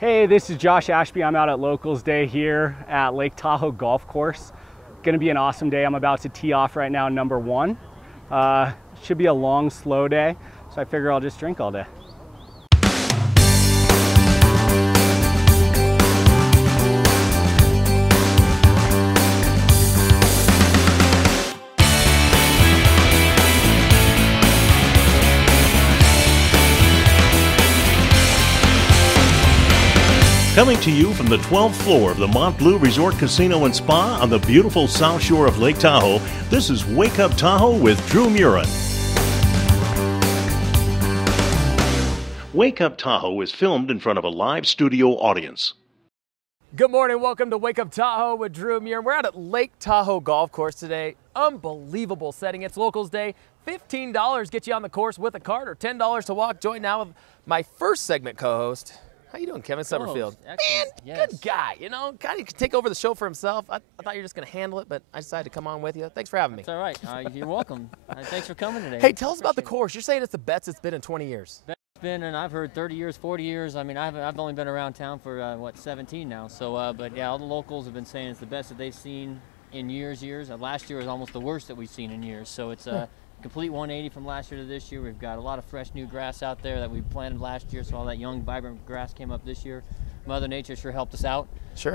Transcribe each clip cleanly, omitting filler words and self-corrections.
Hey, this is Josh Ashby. I'm out at Locals Day here at Lake Tahoe Golf Course. Gonna be an awesome day. I'm about to tee off right now, number one. Should be a long, slow day, so I figure I'll just drink all day. Coming to you from the 12th floor of the Mont Blue Resort Casino and Spa on the beautiful south shore of Lake Tahoe, this is Wake Up Tahoe with Drew Murin. Wake Up Tahoe is filmed in front of a live studio audience. Good morning, welcome to Wake Up Tahoe with Dreu and Adra. We're out at Lake Tahoe Golf Course today. Unbelievable setting. It's Locals Day. $15 gets you on the course with a card or $10 to walk. Join now with my first segment co-host. How you doing, Kevin Sommerfeld? Man, yes. Good guy. You know, kind of take over the show for himself. I thought you were just going to handle it, but I decided to come on with you. Thanks for having me. It's all right. You're welcome. Thanks for coming today. Hey, tell us about the course. You're saying it's the best it's been in 20 years. Best it's been, and I've heard 30 years, 40 years. I mean, I've only been around town for, 17 now. So, but yeah, all the locals have been saying it's the best that they've seen in years. Last year was almost the worst that we've seen in years. So it's complete 180 from last year to this year. We've got a lot of fresh new grass out there that we planted last year, so all that young, vibrant grass came up this year. Mother Nature sure helped us out. Sure.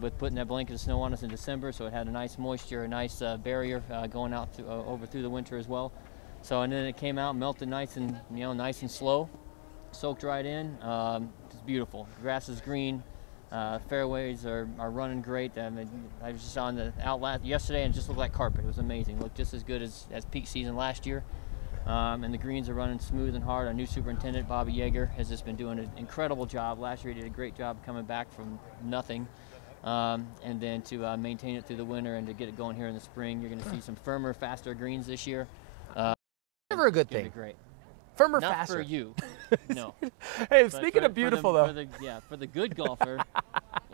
With putting that blanket of snow on us in December, so it had a nice moisture, a nice barrier going out over through the winter as well. So, and then it came out, melted nice and nice and slow, soaked right in. It's beautiful. Grass is green. Fairways are running great. I mean, I was just on the outlet yesterday and it just looked like carpet. It was amazing. Looked just as good as peak season last year. And the greens are running smooth and hard. Our new superintendent, Bobby Yeager, has just been doing an incredible job. Last year he did a great job coming back from nothing. And then to maintain it through the winter and to get it going here in the spring. You're going to see some firmer, faster greens this year. Never a good thing. Great. Firmer, Not faster. for you, no. Hey, speaking of beautiful, though. For the good golfer,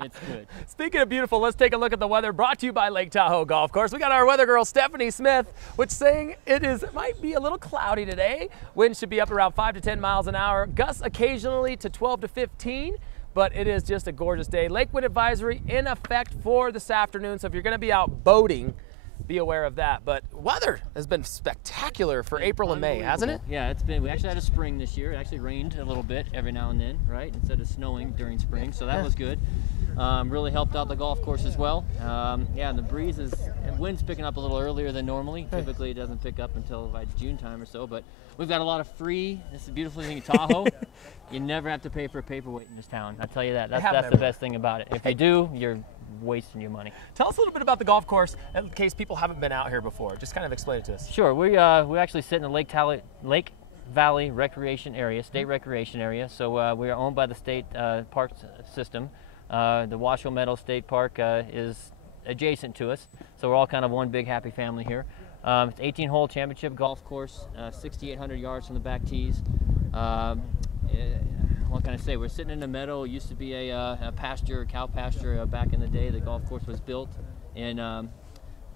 it's good. Speaking of beautiful, let's take a look at the weather brought to you by Lake Tahoe Golf Course. We got our weather girl, Stephanie Smith, which saying it might be a little cloudy today. Winds should be up around 5 to 10 miles an hour. Gusts occasionally to 12 to 15, but it is just a gorgeous day. Lake wind advisory in effect for this afternoon, so if you're going to be out boating, be aware of that. But weather has been spectacular for April and May, hasn't it? Yeah, it's been. We actually had a spring this year. It actually rained a little bit every now and then, right? Instead of snowing during spring, so that was good. Really helped out the golf course as well. Yeah, and the breeze wind's picking up a little earlier than normally. Typically it doesn't pick up until like June time or so, but we've got a lot of free. This is the beautiful thing in Tahoe. You never have to pay for a paperweight in this town. I tell you that. That's the best thing about it. If you do, you're wasting your money. Tell us a little bit about the golf course in case people haven't been out here before. Just kind of explain it to us. Sure. We actually sit in the Lake Valley Recreation Area, state recreation area. So we are owned by the state park system. The Washoe Meadows State Park is adjacent to us, so we're all kind of one big happy family here. It's 18-hole championship golf course, 6,800 yards from the back tees. What can I say? We're sitting in a meadow. It used to be a pasture, cow pasture back in the day. The golf course was built, and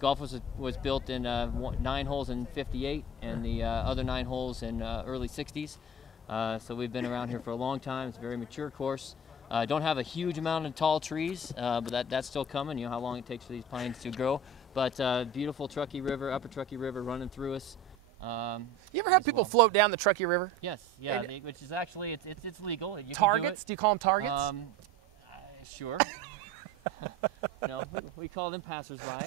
golf was built in 9 holes in ¡58, and the other 9 holes in early '60s. So we've been around here for a long time. It's a very mature course. Don't have a huge amount of tall trees, but that's still coming. You know how long it takes for these pines to grow. But beautiful Truckee River, Upper Truckee River running through us. You ever have people float down the Truckee River? Yes, yeah, which is actually it's legal. You targets? Do you call them targets? Sure. No, we call them passersby.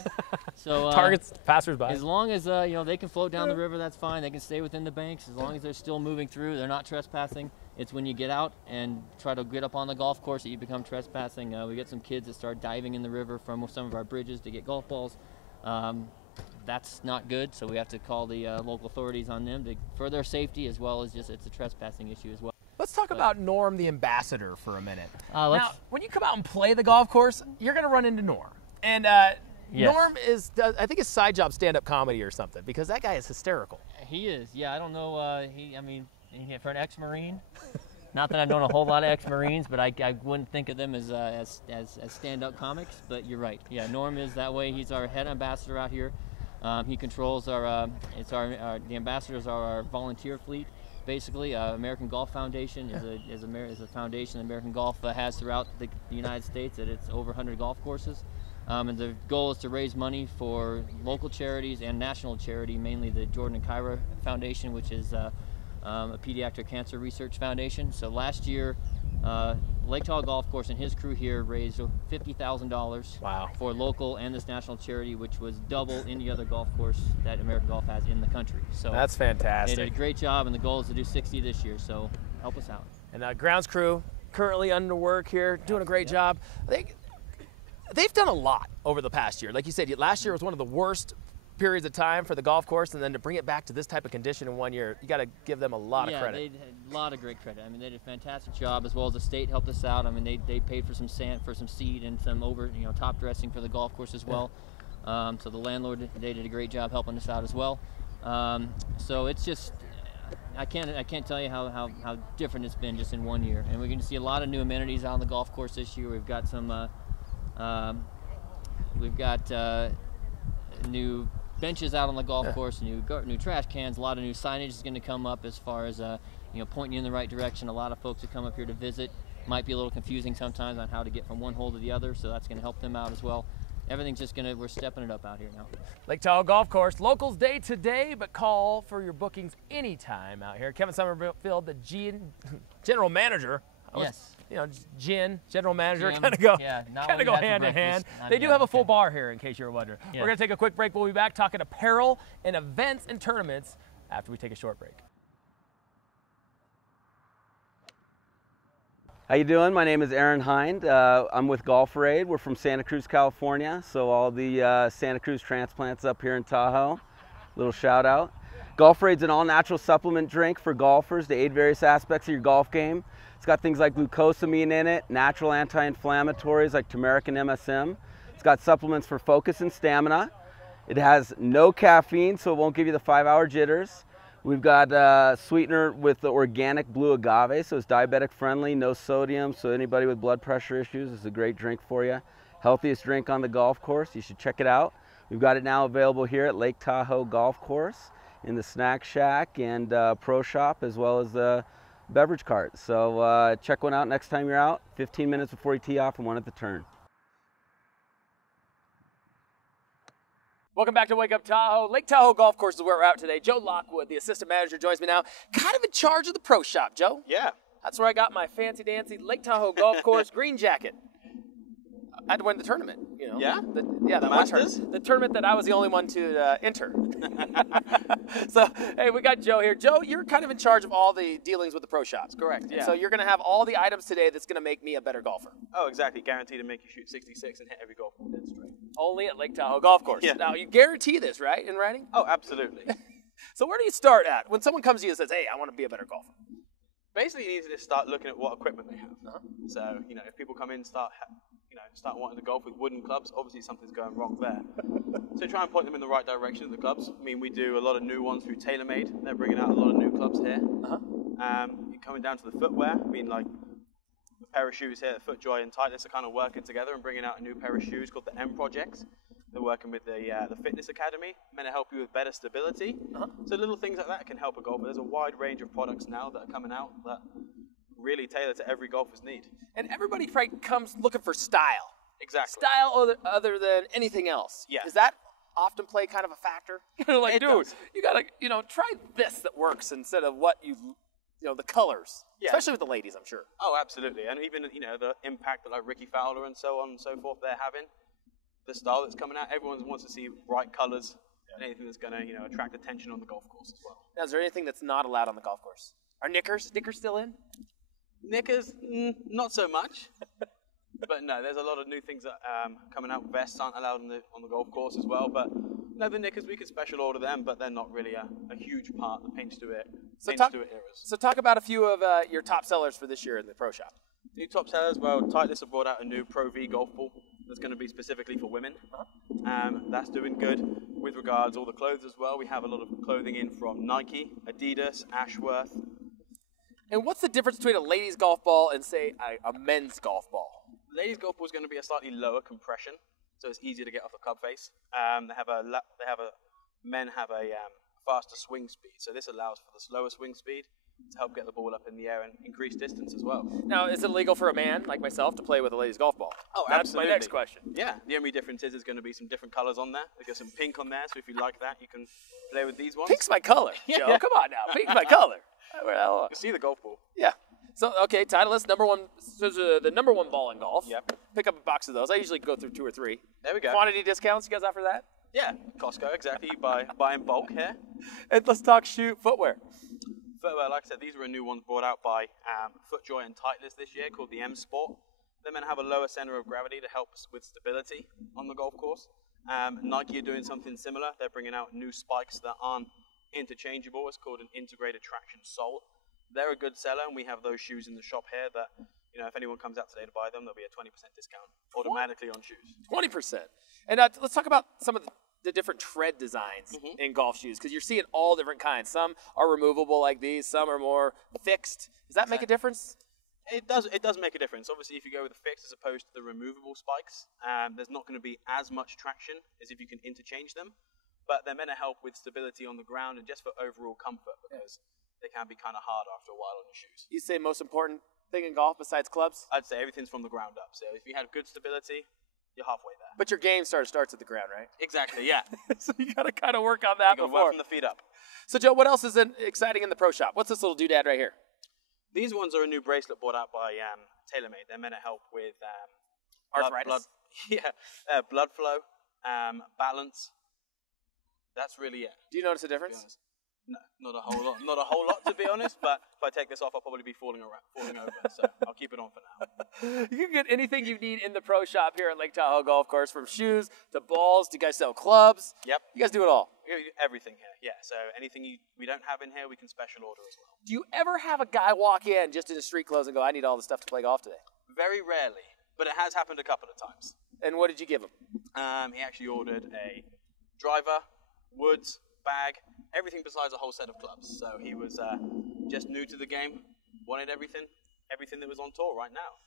So targets, passersby. As long as they can float down the river, that's fine. They can stay within the banks as long as they're still moving through. They're not trespassing. It's when you get out and try to get up on the golf course that you become trespassing. We get some kids that start diving in the river from some of our bridges to get golf balls. That's not good, so we have to call the local authorities on them for their safety, as well as just it's a trespassing issue as well. Let's talk about Norm the ambassador for a minute. Now, when you come out and play the golf course, you're going to run into Norm. And yes. Norm I think his side job stand-up comedy or something, because that guy is hysterical. He is, yeah. I don't know, for an ex-Marine, not that I've known a whole lot of ex-Marines, but I wouldn't think of them as stand-up comics, but you're right. Yeah, Norm is that way. He's our head ambassador out here. He controls the ambassadors are our volunteer fleet. Basically, American Golf Foundation is a foundation American Golf has throughout the United States. That it's over 100 golf courses, and the goal is to raise money for local charities and national charity, mainly the Jordan and Kyra Foundation, which is a pediatric cancer research foundation. So last year, Lake Tahoe Golf Course and his crew here raised $50,000 Wow. for local and this national charity, which was double any other golf course that American Golf has in the country. So That's fantastic. they did a great job, and the goal is to do 60 this year, so help us out. And grounds crew currently under work here, doing a great job. They've done a lot over the past year. Like you said, last year was one of the worst periods of time for the golf course, and then to bring it back to this type of condition in 1 year, you got to give them a lot of credit. Yeah, they had a lot of great credit. I mean, they did a fantastic job, as well as the state helped us out. I mean, they paid for some sand, for some seed, and some top dressing for the golf course as well. So the landlord, they did a great job helping us out as well. So it's just, I can't tell you how different it's been just in 1 year. And we're going to see a lot of new amenities out on the golf course this year. We've got some, new benches out on the golf course, new trash cans, a lot of new signage is going to come up as far as pointing you in the right direction. A lot of folks that come up here to visit might be a little confusing sometimes on how to get from one hole to the other, so that's going to help them out as well. Everything's just we're stepping it up out here now. Lake Tahoe Golf Course, locals day today, but call for your bookings anytime out here. Kevin Sommerfeld, the general manager. Yes. General manager, GM, kind of go not go when you hand in have hand. breakfast, They do not have a full okay. bar here, in case you were wondering. Yeah. We're going to take a quick break. We'll be back talking apparel and events and tournaments after we take a short break. How you doing? My name is Aaron Hind. I'm with Golf Raid. We're from Santa Cruz, California. So all the Santa Cruz transplants up here in Tahoe. Little shout out. Golf Raid's an all-natural supplement drink for golfers to aid various aspects of your golf game. It's got things like glucosamine in it, natural anti-inflammatories like turmeric and MSM. It's got supplements for focus and stamina. It has no caffeine, so it won't give you the 5-hour jitters. We've got sweetener with the organic blue agave, so it's diabetic friendly, no sodium, so anybody with blood pressure issues, is a great drink for you. Healthiest drink on the golf course, you should check it out. We've got it now available here at Lake Tahoe Golf Course in the snack shack and pro shop, as well as the beverage cart. So check one out next time you're out, 15 minutes before you tee off and one at the turn. Welcome back to Wake Up Tahoe. Lake Tahoe Golf Course is where we're at today. Joe Lockwood, the assistant manager, joins me now. Kind of in charge of the pro shop, Joe. Yeah. That's where I got my fancy-dancy Lake Tahoe Golf Course green jacket. I had to win the tournament, Yeah? The Masters? the tournament that I was the only one to enter. So, hey, we got Joe here. Joe, you're kind of in charge of all the dealings with the pro shops. Correct, And yeah. so you're going to have all the items today that's going to make me a better golfer. Oh, exactly. Guaranteed to make you shoot 66 and hit every golf ball dead straight. Only at Lake Tahoe Golf Course. Yeah. Now, you guarantee this, right, in writing? Oh, absolutely. So where do you start at? When someone comes to you and says, hey, I want to be a better golfer. Basically, you need to just start looking at what equipment they have. So, if people come in, start wanting to golf with wooden clubs, obviously something's going wrong there. So try and point them in the right direction of the clubs. I mean, we do a lot of new ones through TaylorMade. They're bringing out a lot of new clubs here. Coming down to the footwear, I mean, like the pair of shoes here, FootJoy and Titleist are kind of working together and bringing out a new pair of shoes called the M Projects. They're working with the Fitness Academy, meant to help you with better stability. So little things like that can help a golfer. There's a wide range of products now that are coming out that really tailor to every golfer's need. And everybody probably comes looking for style. Exactly. Style other than anything else. Yeah. Does that often play kind of a factor? Like, It dude, does. you gotta, try this that works instead of what the colors. Yeah. Especially with the ladies, I'm sure. Oh, absolutely. And even, the impact that like Ricky Fowler and so on and so forth they're having, the style that's coming out, everyone wants to see bright colors and anything that's going to, attract attention on the golf course as well. Now, is there anything that's not allowed on the golf course? Are knickers still in? Knickers, not so much. But no, there's a lot of new things that coming out. Vests aren't allowed on the golf course as well. But no, the knickers, we could special order them, but they're not really a huge part. The paints to it eras. So talk about a few of your top sellers for this year in the pro shop. New top sellers, well, Titleist have brought out a new Pro V golf ball that's going to be specifically for women. That's doing good. With regards all the clothes as well, we have a lot of clothing in from Nike, Adidas, Ashworth. And what's the difference between a ladies' golf ball and, say, a men's golf ball? Ladies golf ball is going to be a slightly lower compression, so it's easier to get off the club face. Men have a faster swing speed, so this allows for the slower swing speed, to help get the ball up in the air and increase distance as well. Now, is it legal for a man like myself to play with a ladies' golf ball? Oh, That's absolutely. my next question. Yeah, the only difference is there's going to be some different colors on there. There's got some pink on there, so if you like that, you can play with these ones. Pink's my color, Joe. Come on now. Pink's my color. Well, You see the golf ball. yeah. So, okay, Titleist, number one. So the number one ball in golf. Yep. Pick up a box of those. I usually go through 2 or 3. There we go. Quantity discounts, you guys offer that? Yeah, Costco, exactly. You buy in bulk here. And let's talk footwear. Footwear, like I said, these were new ones brought out by Dreu and Adra this year called the M Sport. They're meant to have a lower center of gravity to help us with stability on the golf course. Nike are doing something similar. They're bringing out new spikes that aren't interchangeable. It's called an integrated traction sole. They're a good seller, and we have those shoes in the shop here that, you know, if anyone comes out today to buy them, there'll be a 20% discount automatically on shoes. 20%. And let's talk about some of the different tread designs in golf shoes, because you're seeing all different kinds. Some are removable like these, some are more fixed. Does that make a difference? It does make a difference. Obviously, if you go with the fixed as opposed to the removable spikes, there's not going to be as much traction as if you can interchange them, but they're meant to help with stability on the ground and just for overall comfort, because they can be kind of hard after a while on your shoes. You say most important thing in golf besides clubs? I'd say everything's from the ground up. So if you have good stability, you're halfway there. But your game starts at the ground, right? Exactly, yeah. So you got to kind of work on that You got to before. work from the feet up. So Joe, what else is exciting in the pro shop? What's this little doodad right here? These ones are a new bracelet brought out by TaylorMade. They're meant to help with arthritis. Blood flow, balance. That's really it. Do you notice a difference? No, not a whole lot. Not a whole lot, to be honest. But if I take this off, I'll probably be falling over. So I'll keep it on for now. You can get anything you need in the pro shop here at Lake Tahoe Golf Course, from shoes to balls. Do you guys sell clubs? Yep. You guys do it all. We do everything here. Yeah. So anything we don't have in here, we can special order as well. Do you ever have a guy walk in just in his street clothes and go, "I need all the stuff to play golf today"? Very rarely, but it has happened a couple of times. And what did you give him? He actually ordered a driver, woods, bag, everything besides a whole set of clubs. So he was just new to the game, wanted everything that was on tour right now.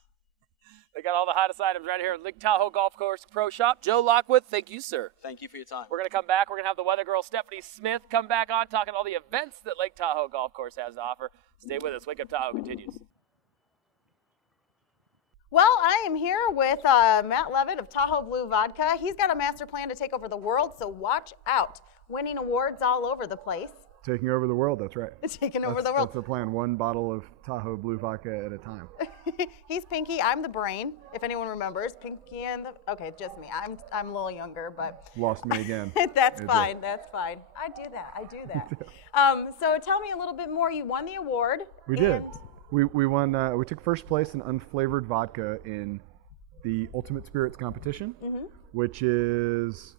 They got all the hottest items right here at Lake Tahoe Golf Course Pro Shop. Joe Lockwood, thank you, sir. Thank you for your time. We're going to come back. We're going to have the weather girl, Stephanie Smith, come back on, talking all the events that Lake Tahoe Golf Course has to offer. Stay with us. Wake Up Tahoe continues. Well, I am here with Matt Levitt of Tahoe Blue Vodka. He's got a master plan to take over the world, so watch out. Winning awards all over the place. Taking over the world, that's right. Taking over the world. That's the plan, one bottle of Tahoe Blue Vodka at a time. He's Pinky, I'm the brain, if anyone remembers. Pinky and the, okay, just me. I'm a little younger, but. Lost me again. That's fine, that's fine. I do that. So tell me a little bit more. You won the award. We did. We won, we took first place in unflavored vodka in the Ultimate Spirits competition, which is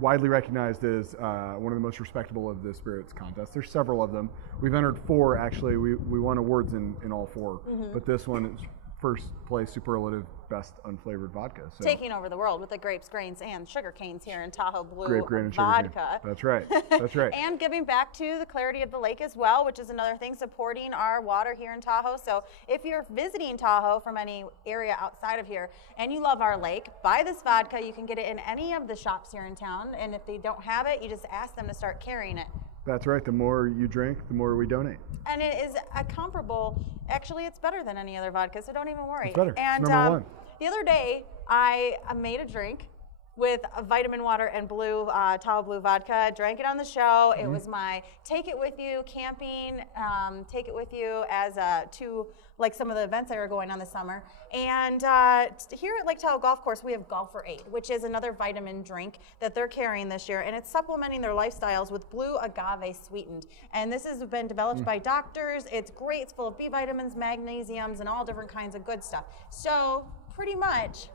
widely recognized as one of the most respectable of the spirits contests. There's several of them. We've entered 4, actually. We won awards in all 4, but this one is first place superlative best unflavored vodka. So. Taking over the world with the grapes, grains, and sugar canes here in Tahoe Blue Grape, grain, and Vodka. Sugar cane. That's right. That's right. And giving back to the clarity of the lake as well, which is another thing, supporting our water here in Tahoe. So if you're visiting Tahoe from any area outside of here and you love our lake, buy this vodka. You can get it in any of the shops here in town. And if they don't have it, you just ask them to start carrying it. That's right. The more you drink, the more we donate. And it is a comparable, actually it's better than any other vodka, so don't even worry. It's better. And it's number 1. The other day, I made a drink with vitamin water and blue Tahoe Blue Vodka. Drank it on the show. It was my take it with you camping, take it with you as to like some of the events that are going on this summer. And here at Lake Tahoe Golf Course, we have Golfer Aid, which is another vitamin drink that they're carrying this year, and it's supplementing their lifestyles with blue agave sweetened. And this has been developed by doctors. It's great. It's full of B vitamins, magnesiums, and all different kinds of good stuff. So pretty much,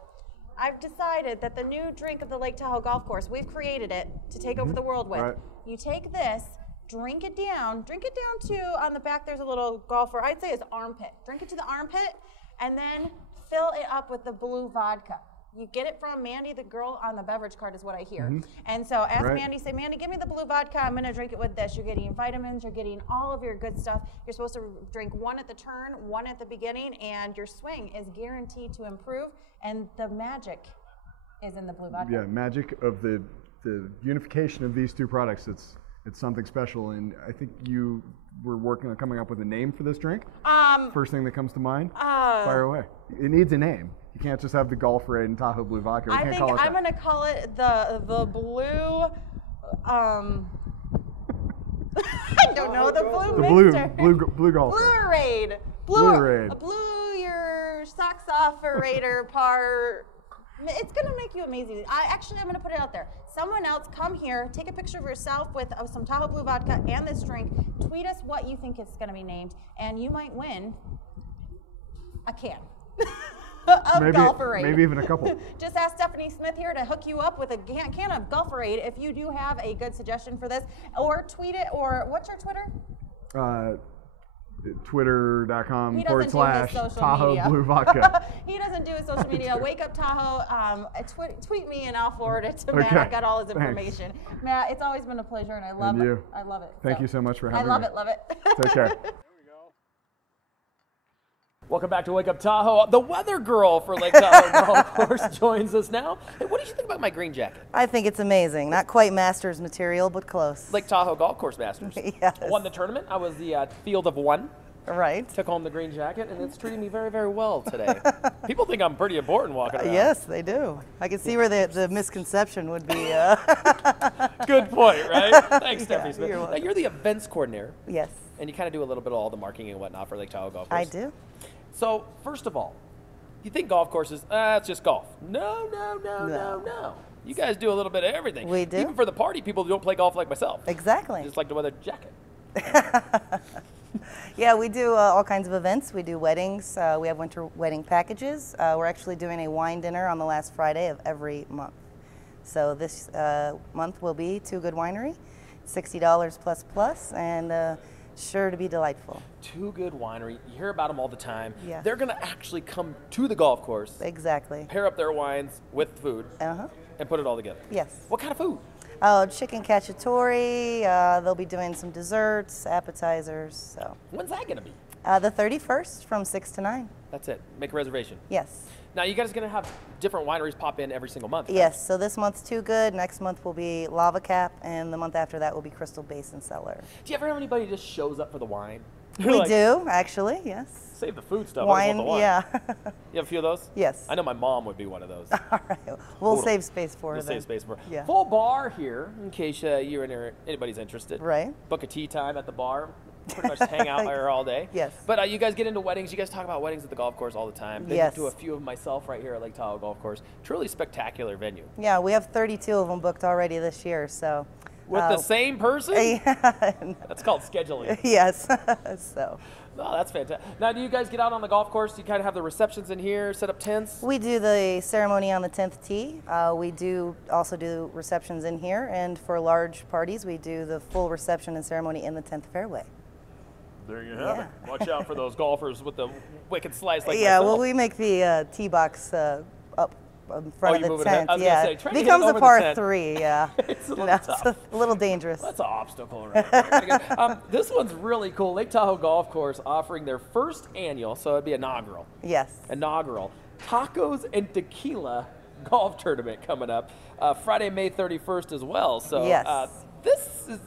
I've decided that the new drink of the Lake Tahoe Golf Course, we've created it to take over the world with. Right. You take this, drink it down to, on the back there's a little golfer, I'd say his armpit. Drink it to the armpit, and then fill it up with the blue vodka. You get it from Mandy, the girl on the beverage cart is what I hear. And so ask Mandy, say, Mandy, give me the blue vodka, I'm gonna drink it with this. You're getting vitamins, you're getting all of your good stuff. You're supposed to drink 1 at the turn, 1 at the beginning, and your swing is guaranteed to improve, and the magic is in the blue vodka. Yeah, magic of the unification of these 2 products. It's something special, and I think we're working on coming up with a name for this drink. First thing that comes to mind, fire away. It needs a name. You can't just have the Golf Raid and Tahoe Blue Vodka. I think I'm going to call it the Blue. I don't know the Blue mixture. Blue Golf. Blue Raid. Blue Raid. Blue your socks off for Raider par. It's going to make you amazing. I'm going to put it out there. Someone else, come here, take a picture of yourself with some Tahoe Blue Vodka and this drink. Tweet us what you think it's going to be named, and you might win a can of Golferade. Maybe even a couple. Just ask Stephanie Smith here to hook you up with a can of Golferade if you do have a good suggestion for this, or tweet it. Or what's your Twitter? Twitter.com/Tahoe Blue Vodka. He doesn't do his social media. Wake Up Tahoe. Tweet me and I'll forward it to Matt. I've got all his information. Thanks. Matt, it's always been a pleasure, and I love it. I love it. Thank you so much for having me. I love it. Take care. Welcome back to Wake Up Tahoe. The weather girl for Lake Tahoe Golf Course joins us now. Hey, what did you think about my green jacket? I think it's amazing. Not quite Masters material, but close. Lake Tahoe Golf Course Masters. Yes. Won the tournament. I was the field of one. Right. Took home the green jacket, and it's treating me very, very well today. People think I'm pretty important walking around. Yes, they do. I can see where the misconception would be. Good point, right? Thanks, Stephanie Smith. You're the events coordinator. Yes. And you kind of do a little bit of all the marketing and whatnot for Lake Tahoe Golf Course. I do. So, first of all, you think golf courses, it's just golf. No. You guys do a little bit of everything. We do. Even for the party people who don't play golf like myself. Exactly. Just like the weather jacket. Yeah, we do all kinds of events. We do weddings. We have winter wedding packages. We're actually doing a wine dinner on the last Friday of every month. So this month will be Too Good Winery, $60 plus, and sure to be delightful. Too Good Winery. You hear about them all the time. Yeah. They're going to actually come to the golf course. Exactly. Pair up their wines with food. And put it all together. Yes. What kind of food? Chicken cacciatore. They'll be doing some desserts, appetizers. So. When's that going to be? The 31st from 6 to 9. That's it. Make a reservation. Yes. Now, you guys are going to have different wineries pop in every single month. Yes. So this month's Too Good. Next month will be Lava Cap, and the month after that will be Crystal Basin Cellar. Do you ever have anybody who just shows up for the wine? We do, actually. Yes. Save the food stuff. Wine, the wine. yeah. You have a few of those? Yes. I know my mom would be one of those. All right. We'll save space for her. We'll save space for her. Yeah. Full bar here, in case you and anybody's interested. Right. Book a tea time at the bar. Pretty much hang out here all day. Yes. But you guys get into weddings. You guys talk about weddings at the golf course all the time. Been Yes. to a few of myself right here at Lake Tahoe Golf Course. Truly spectacular venue. Yeah, we have 32 of them booked already this year. So. With the same person? That's called scheduling. Yes. So. Oh, that's fantastic. Now, do you guys get out on the golf course? Do you kind of have the receptions in here, set up tents? We do the ceremony on the 10th tee. We do also do receptions in here, and for large parties, we do the full reception and ceremony in the 10th fairway. There you have it. Watch out for those golfers with the wicked slice like yeah, myself. Well, we make the tee box up in front of the tent. Yeah, becomes a par 3. Yeah, it's a little tough. It's a little dangerous. That's an obstacle, right? This one's really cool. Lake Tahoe Golf Course offering their first annual, so it'd be inaugural. Yes. Inaugural tacos and tequila golf tournament coming up Friday, May 31st as well. So yes. This is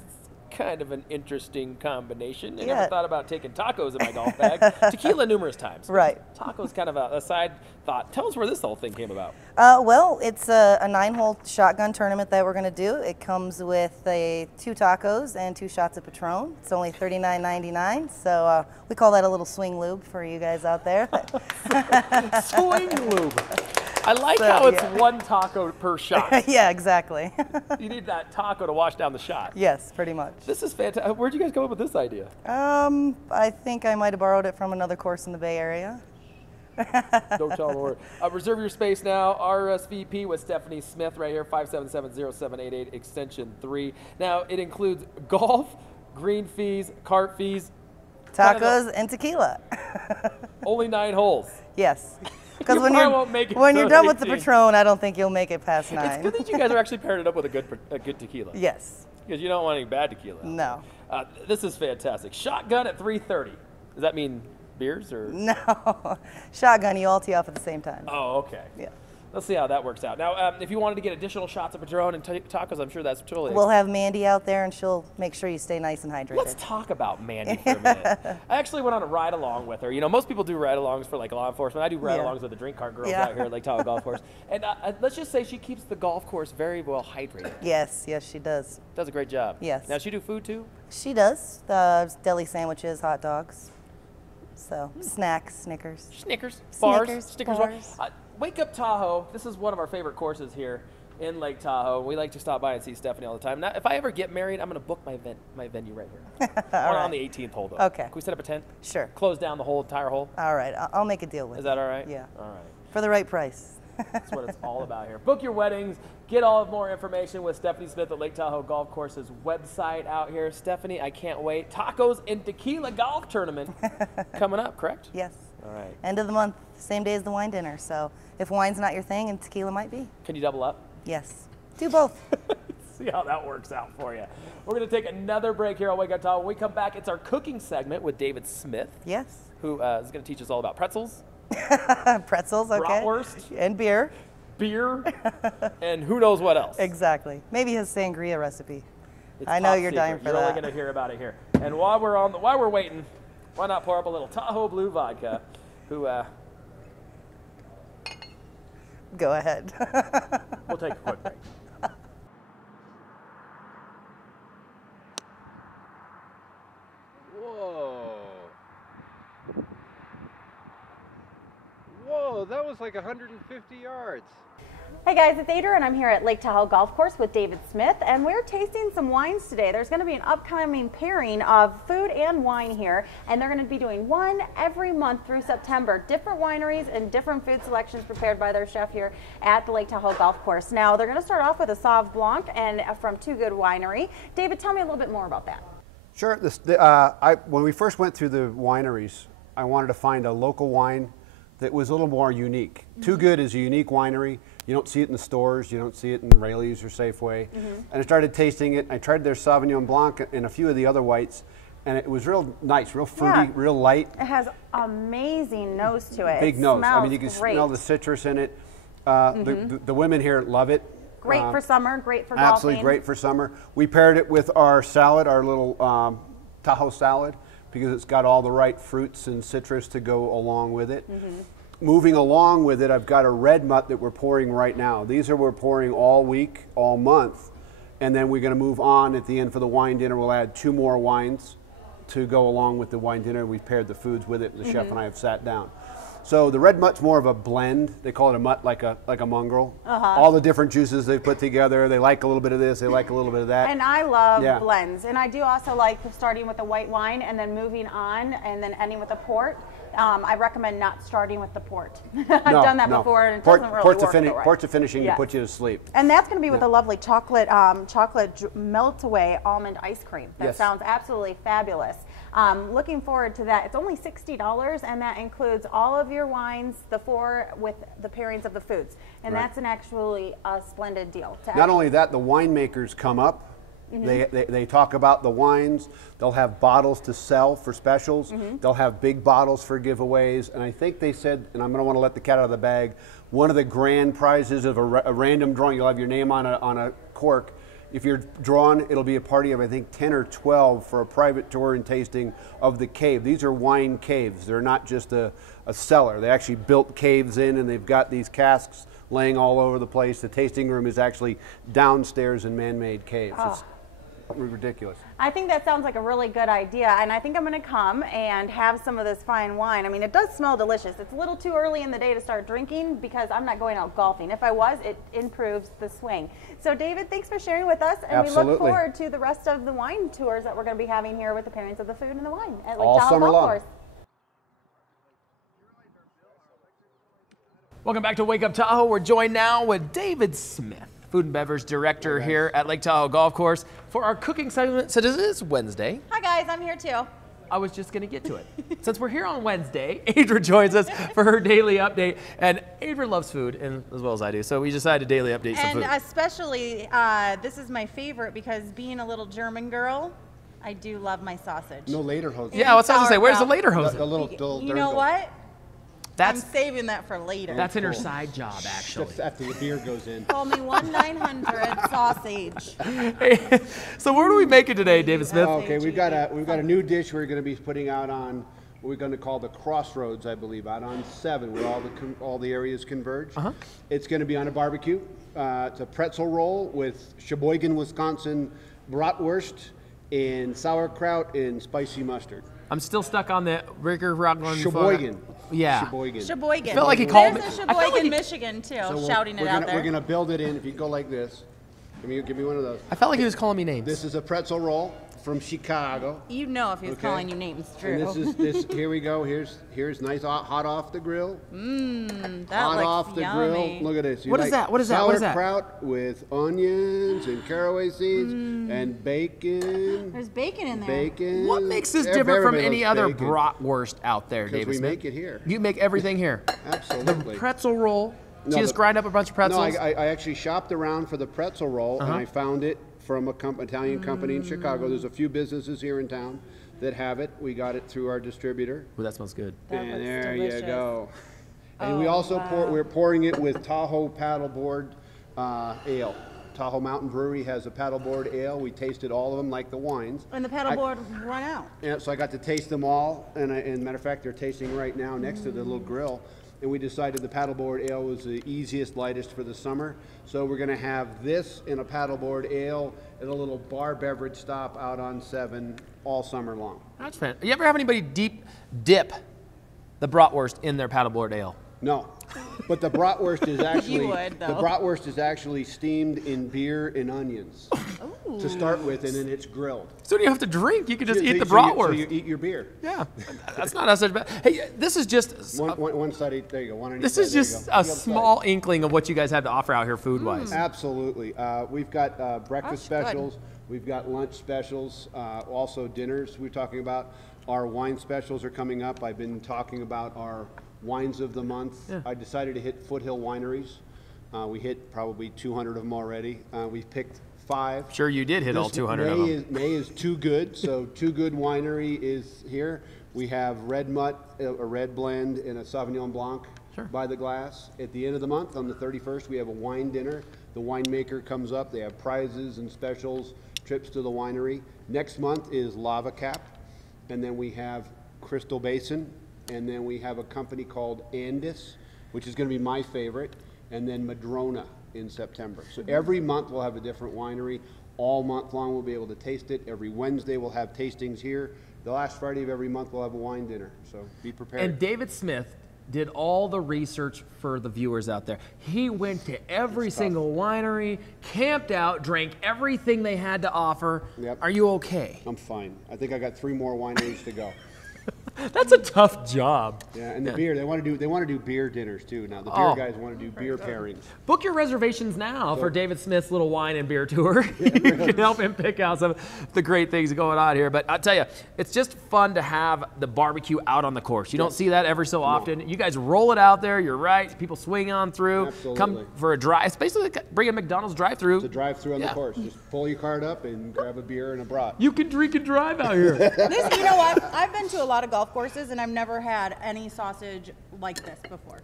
kind of an interesting combination. I Yeah. never thought about taking tacos in my golf bag. Tequila numerous times. Right. Tacos kind of a side thought. Tell us where this whole thing came about. Well, it's a 9-hole shotgun tournament that we're going to do. It comes with 2 tacos and 2 shots of Patron. It's only $39.99, so we call that a little swing lube for you guys out there. Swing lube. I like how it's 1 taco per shot. Yeah, exactly. You need that taco to wash down the shot. Yes, pretty much. This is fantastic. Where'd you guys come up with this idea? I think I might have borrowed it from another course in the Bay Area. Don't tell them. Reserve your space now. RSVP with Stephanie Smith right here, 577-0788, extension 3. Now, it includes golf, green fees, cart fees. Tacos and tequila. Only 9 holes. Yes. Because You when probably won't make it when to you're done with the 18. Patron, I don't think you'll make it past 9. It's good that you guys are actually paired it up with a good tequila. Yes. Because you don't want any bad tequila. No. This is fantastic. Shotgun at 3:30. Does that mean beers or? No. Shotgun, you all tee off at the same time. Oh, okay. Yeah. let's see how that works out. Now, if you wanted to get additional shots of Padron and tacos, I'm sure that's totally. We'll have Mandy out there, and she'll make sure you stay nice and hydrated. Let's talk about Mandy for a minute. I actually went on a ride along with her. You know, most people do ride alongs for like law enforcement. I do ride alongs with the drink car girls out here at Lake Tahoe Golf Course. And let's just say she keeps the golf course very well hydrated. Yes, yes, she does. Does a great job. Yes. Now, she do food too? She does. Deli sandwiches, hot dogs. So, snacks, Snickers. Snickers, bars, Snickers, bars. Wake Up Tahoe, this is one of our favorite courses here in Lake Tahoe. We like to stop by and see Stephanie all the time. Now, if I ever get married, I'm going to book my venue right here. On the 18th hole, though. Okay. Can we set up a tent? Sure. Close down the whole entire hole? All right. I'll make a deal with you. Is that all right? Yeah. All right. For the right price. That's what it's all about here. Book your weddings. Get all of more information with Stephanie Smith at Lake Tahoe Golf Course's website out here. Stephanie, I can't wait. Tacos and Tequila Golf Tournament coming up, correct? Yes. All right. End of the month, same day as the wine dinner. So if wine's not your thing, and tequila might be. Can you double up? Yes. Do both. See how that works out for you. We're going to take another break here on Wake Up Tahoe. When we come back, it's our cooking segment with David Smith. Yes. Who is going to teach us all about pretzels. Pretzels, okay. Bratwurst. And beer. Beer. And who knows what else. Exactly. Maybe his sangria recipe. It's I know top you're secret. dying for You're that. only going to hear about it here. And while we're waiting, why not pour up a little Tahoe Blue vodka? Who? Go ahead. We'll take a quick break. Whoa, that was like 150 yards. Hey guys, it's Adra and I'm here at Lake Tahoe Golf Course with David Smith, and we're tasting some wines today. There's going to be an upcoming pairing of food and wine here, and they're going to be doing one every month through September. Different wineries and different food selections prepared by their chef here at the Lake Tahoe Golf Course. Now, they're going to start off with a Sauv Blanc and from Too Good Winery. David, tell me a little bit more about that. Sure. When we first went through the wineries, I wanted to find a local wine that was a little more unique. Too Good is a unique winery. You don't see it in the stores. You don't see it in Rayleigh's or Safeway. And I started tasting it. I tried their Sauvignon Blanc and a few of the other whites, and it was real nice, real fruity, real light. It has amazing nose to it. Big it nose. I mean, you can great. smell the citrus in it. The women here love it. Great for summer, great for golfing. Absolutely great for summer. We paired it with our salad, our little Tahoe salad, because it's got all the right fruits and citrus to go along with it. Moving along with it, I've got a red mutt that we're pouring right now. We're pouring all week, all month, and then we're going to move on at the end for the wine dinner. We'll add 2 more wines to go along with the wine dinner. We've paired the foods with it. The chef and I have sat down. So the red mutt's more of a blend. They call it a mutt, like a mongrel. All the different juices they put together. They like a little bit of this. They like a little bit of that. And I love blends. And I do also like starting with the white wine and then moving on and then ending with a port. I recommend not starting with the port. I've done that before, and it doesn't really work. Port to finishing to put you to sleep. And that's going to be with a lovely chocolate melt-away almond ice cream. That sounds absolutely fabulous. Looking forward to that. It's only $60, and that includes all of your wines, the 4 with the pairings of the foods. And that's actually a splendid deal. Not only that, the winemakers come up. They talk about the wines. They'll have bottles to sell for specials. They'll have big bottles for giveaways. And I think they said, and I'm going to want to let the cat out of the bag, one of the grand prizes of a random drawing, you'll have your name on a cork. If you're drawn, it'll be a party of, I think, 10 or 12 for a private tour and tasting of the cave. These are wine caves. They're not just a cellar. They actually built caves in, and they've got these casks laying all over the place. The tasting room is actually downstairs in man-made caves. It's ridiculous. I think that sounds like a really good idea, and I think I'm going to come and have some of this fine wine. I mean, it does smell delicious. It's a little too early in the day to start drinking because I'm not going out golfing. If I was, it improves the swing. So, David, thanks for sharing with us, and we look forward to the rest of the wine tours that we're going to be having here with the pairings of the food and the wine at Lake Tahoe Golf Course. Welcome back to Wake Up Tahoe. We're joined now with David Smith, Food and Beverage Director here at Lake Tahoe Golf Course for our cooking segment. So this is Wednesday. Hi guys, I'm here too. I was just going to get to it. Since we're here on Wednesday, Adra joins us for her daily update. And Adra loves food as well as I do, so we decided to daily update some food. And especially, this is my favorite because being a little German girl, I do love my sausage. No lederhosen. Yeah, I was going to say, where's the lederhosen? The little you know what? I'm saving that for later. That's in her side job, actually. Just after the beer goes in. Call me 1-900 sausage. Hey, so where do we make it today, David Smith? Okay, we've got a new dish we're going to be putting out on what we're going to call the Crossroads, I believe, out on 7, where all the areas converge. It's going to be on a barbecue. It's a pretzel roll with Sheboygan, Wisconsin bratwurst and sauerkraut and spicy mustard. I'm still stuck on the Ricker Rockland. Sheboygan. Yeah. Sheboygan. Sheboygan. I felt like he called me. There's a Sheboygan, Michigan, too, shouting it out there. We're going to build it in. If you go like this, give me one of those. I felt like he was calling me names. This is a pretzel roll from Chicago. You know if he was calling you names, Drew. And here we go. Here's nice hot off the grill. That hot looks off the yummy. grill. Look at this. What is that? What is that? What is that? Sauerkraut with onions and caraway seeds and bacon. There's bacon in there. Bacon. What makes this different from any other bratwurst out there, David Smith? We make it here. You make everything here. Absolutely. The pretzel roll. So you just grind up a bunch of pretzels? No, I actually shopped around for the pretzel roll, and I found it from a Italian company in Chicago. There's a few businesses here in town that have it. We got it through our distributor. Ooh, that smells good. That And looks there delicious. you go. And we also we're pouring it with Tahoe paddleboard ale. Tahoe Mountain Brewery has a paddleboard ale. We tasted all of them like the wines. And the paddleboard run out. Yeah, so I got to taste them all. And matter of fact, they're tasting right now next to the little grill. And we decided the paddleboard ale was the easiest, lightest for the summer. So we're going to have this in a paddleboard ale at a little bar beverage stop out on 7 all summer long. That's fantastic. You ever have anybody dip the bratwurst in their paddleboard ale? No, but the bratwurst is actually would, though. the bratwurst is actually steamed in beer and onions to start with, and then it's grilled. So you don't have to drink. You can just So eat the so bratwurst. So you eat your beer. Yeah, that's not such bad. Hey, this is just One side. There you go. One on each this side, is there you just go. a You got small inkling of what you guys have to offer out here food-wise. Absolutely. We've got breakfast That's good. specials. We've got lunch specials. Also dinners. We're talking about our wine specials are coming up. I've been talking about our wines of the month. Yeah. I decided to hit Foothill Wineries. We hit probably 200 of them already. We've picked 5. Sure, you did hit all 200 of them. May is Too Good, so Too Good Winery is here. We have Red Mutt, a red blend, and a Sauvignon Blanc by the glass. At the end of the month, on the 31st, we have a wine dinner. The winemaker comes up. They have prizes and specials, trips to the winery. Next month is Lava Cap, and then we have Crystal Basin, and then we have a company called Andis, which is going to be my favorite, and then Madrona in September. So every month we'll have a different winery. All month long we'll be able to taste it. Every Wednesday we'll have tastings here. The last Friday of every month we'll have a wine dinner. So be prepared. And David Smith did all the research for the viewers out there. He went to every single winery, camped out, drank everything they had to offer. Yep. Are you okay? I'm fine. I think I got 3 more wineries to go. That's a tough job. Yeah, and the beer, they want to do beer dinners too. Now the beer guys want to do beer pairings. Book your reservations now for David Smith's little wine and beer tour. You can help him pick out some of the great things going on here. But I'll tell you, it's just fun to have the barbecue out on the course. You don't see that every so often. You guys roll it out there. You're right. People swing on through. Absolutely. Come for a drive. It's basically bring a McDonald's drive-through. It's a drive-through on the course. Just pull your cart up and grab a beer and a brat. You can drink and drive out here. You know what? I've been to a lot of golf courses, and I've never had any sausage like this before.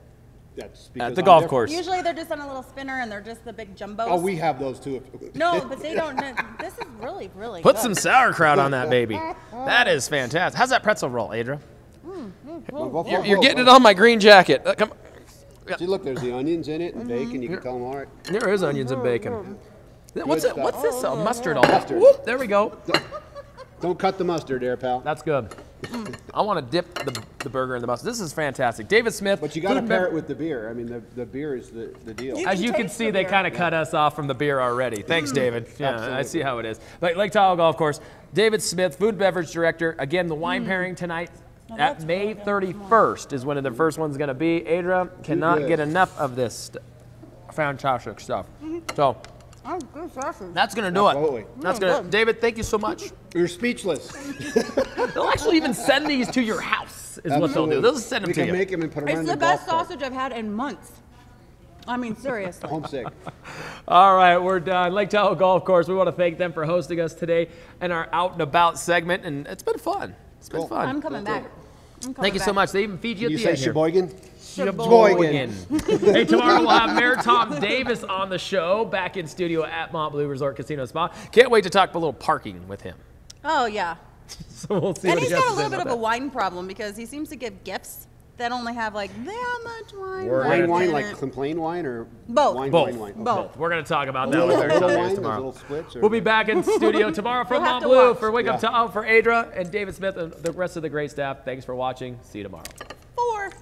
That's because At the I'm golf different. course. Usually they're just on a little spinner, and they're just the big jumbos. Oh, we have those too. No, but they don't. This is really, really Put good. some sauerkraut on that baby. That is fantastic. How's that pretzel roll, Adra? You're getting it on my green jacket. Come. See, look, there's the onions in it and bacon. You can tell them all right. There is onions and bacon. What's stuff. this? Mustard. Mustard. Whoop, there we go. Don't cut the mustard there, pal. That's good. I want to dip the burger in the mustard. This is fantastic. David Smith. But you got to pair it with the beer. I mean, the beer is the deal. As you can see, they kind of cut us off from the beer already. Thanks, David. Yeah, Absolutely. I see how it is. Lake Tahoe Golf Course. David Smith, food and beverage director. Again, the wine pairing tonight at May 31st is when the first one's going to be. Adra cannot get enough of this fantastic stuff. So that's going to do it. That's going to. David, thank you so much. You're speechless. They'll actually even send these to your house, is what they'll do. They'll send them We to can you. make them and put them It's on the the best golf cart. sausage I've had in months. I mean, seriously. Homesick. All right, we're done. Lake Tahoe Golf Course. We want to thank them for hosting us today in our Out and About segment, and it's been fun. It's been fun. I'm coming back. Thank you so much. They even feed you at You the say end here. Sheboygan? Sheboygan. Hey, tomorrow we'll have Mayor Tom Davis on the show, back in studio at Mont Blue Resort Casino Spa. Can't wait to talk a little parking with him. Oh, yeah. So we'll see And what he's he has got to a say little bit about of a that. wine problem because he seems to give gifts that only have like that much wine. Wine in like it. plain wine or Both. wine, Both. wine. Both. We're going to talk about that Little, with Mayor Tom little Davis wine, those tomorrow. little splits. Or We'll be back in studio tomorrow from We'll have Mont to Blue watch. for Wake Up Yeah. Tahoe, for Adra and David Smith and the rest of the great staff. Thanks for watching. See you tomorrow. 4.